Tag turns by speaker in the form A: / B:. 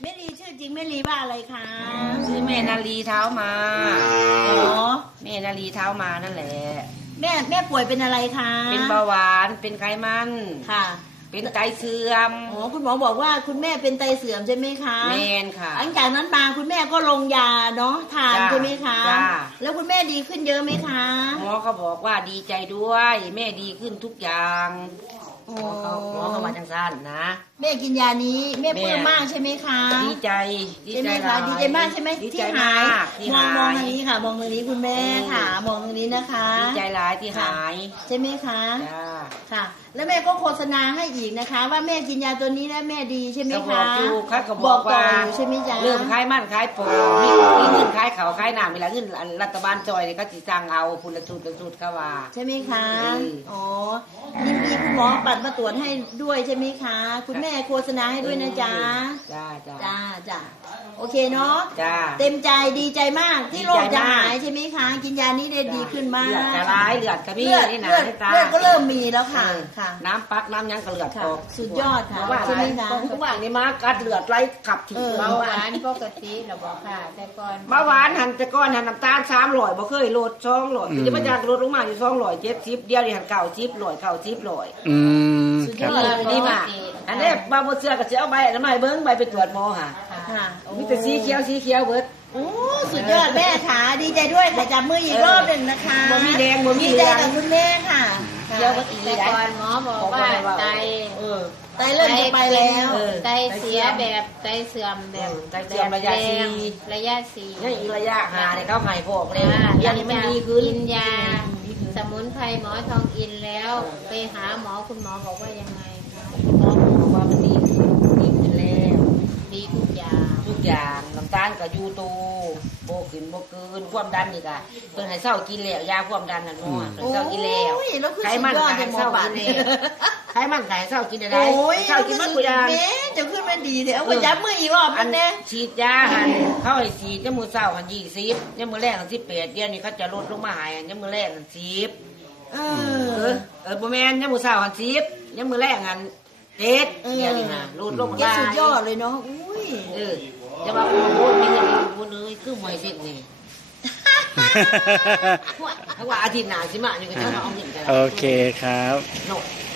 A: ม่ลีชื่อจริงแม่ลีว่าอะไรคะ
B: ชื่อแม่นาลีเท้ามา
A: อ๋อ
B: แม่นาลีเท้ามานั่นแหละ
A: แม่ป่วยเป็นอะไรคะ
B: เป็นเบาหวานเป็นไขมัน
A: ค่ะ
B: เป็นไตเสื่อม
A: อ๋อคุณหมอบอกว่าคุณแม่เป็นไตเสื่อมใช่ไหมคะ
B: แม่นค่ะ
A: หลังจากนั้นมาคุณแม่ก็ลงยาเนาะทานใช่ไหมคะแล้วคุณแม่ดีขึ้นเยอะไหมคะ
B: หมอเขาบอกว่าดีใจด้วยแม่ดีขึ้นทุกอย่างหมอเขามาจังสั้นนะ
A: แม่กินยานี้แม่ปลื้มมากใช่ไหมคะ
B: ดีใจ
A: ใช่ไหมคะดีใจมากใช่ไหมที่หายมองทางนี้ค่ะมองทางนี้คุณแม่ค่ะมองทางนี้นะคะ
B: ดีใจหลายที่หาย
A: ใช่ไหมคะค่ะแล้วแม่ก็โฆษณาให้อีกนะคะว่าแม่กินยาตัวนี้แล้วแม่ดีใช่ไหมคะ
B: บอกว่า
A: ใช่ไหมจ๊ะ
B: เริ่มคลายมั่นคลายปวดมีเงินคลายเขาคลายหนามเวลาเงินรัฐบาลจอยเนี่ยก็จิจังเอาคุณละสูตรเข้าว่า
A: ใช่ไหมคะอ๋อนี่มีคุณหมอปัดมาตรวจให้ด้วยใช่ไหมคะคุณแม่โฆษณาให้ด้วยนะจ๊ะจ้าโอเคเนาะเต็มใจดีใจมากที่โรคจะหายใช่ไหมคะกินยานี้ได้ดีขึ้นมาก
B: เลือดจะร้ายเลือดกระบี่นี่นะ
A: เลือดก็เริ่มมีแล้วค่ะ
B: น้ำปักน้ำยังกระเลือดออก
A: สุดยอดค่ะใช่ไหมคะ
B: ทุกวันนี้มากัดเลือดไหลขับถึง
C: เบาหวานปกติเราบอกค่ะแต่ก่อน
B: เบาหวานหันแต่ก่อนหันน้ำตาล300บ่เคยลด200คือจะมาจากลดลงมาอยู่270เดียวนี่หัน90
A: สุดยอด
B: นี่มาอันนี้บาบ่เชื่อก็สิเอาใบน้ำมันเบิ่งใบไปตรวจหมอค่ะมีแต่สีเขียวเบิด
A: โอ้สุดยอดแม่ค่ะดีใจด้วยค่ะจับมืออีกรอบหนึ่งนะคะ
B: บ่มีแดงบ่มี
A: ดีใจกับคุณแม่ค่ะ
B: เขียวก็ตี
C: แต่ก่อนหมอบอกว่าไต
A: เริ่มจะไปแล้ว
C: ไตเสียแบบไตเสื่อมแบบ
B: ไตเสื่อมระยะ4นี่อีกระยะ5นี่เขาให้พวกเลยอย่างนี้มันดีขึ้น
C: กินยาสมุนไพรหมอทองอินแล้วไปหาหมอคุณหมอบอกว่ายังไงคะ
B: หมอบอกว่ามันดีขึ้นแล้ว
C: ดีทุก
B: อย่างน้ำตาลก็อยู่ตูโบขึ้นโบเกินความดันนี่ก็เพิ่นให้เศร้ากินแล้วยาความดันนั่นเนาะเพิ่นเศร้ากินแล้วไขมันก็ให้เศร้ากินแล้วไขมันก็ให้เศร้ากินได้
A: เศร้ากินมันกูยังจะขึ้นมาดีเดี๋ยวเอาไปจับมืออีกรอบมันเนี่ย
B: ฉีดยาหันเข้าให้ฉีดยามมื้อเช้าหัน20ยามมื้อแรกหัน18เดี๋ยวนี้เขาจะลดลงมาให้ยามมื้อแรกหัน10บ่แม่นยามมื้อเช้าหัน10ยามมื้อแรกหัน7เดี๋ยวนี้นะลดลง
A: ได้สุดยอดเลยเนาะอุ้ย
B: จะมาพูดไม่ยังพูดเลยคือมวยเสร็จนี่ถ้าว่าอาทิตย์หน้าสิมาอยู่ก็จะมาเอาเงินกัน
D: โอเคครับ